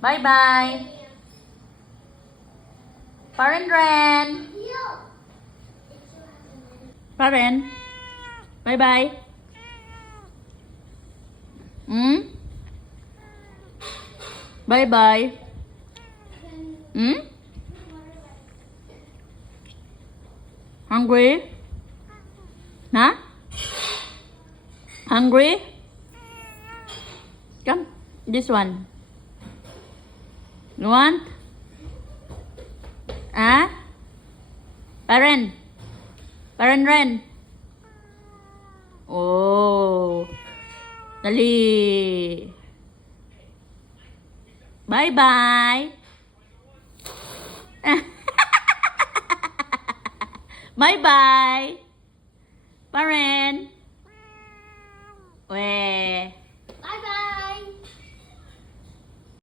Bye-bye. Farine. Farine. Bye-bye. Hmm? Bye-bye. Hmm? Hungry? Huh? Hungry? Come, this one. You want? Ah? Farine. Farine. Oh. Dali. Bye-bye. Bye-bye. Farine. Weh.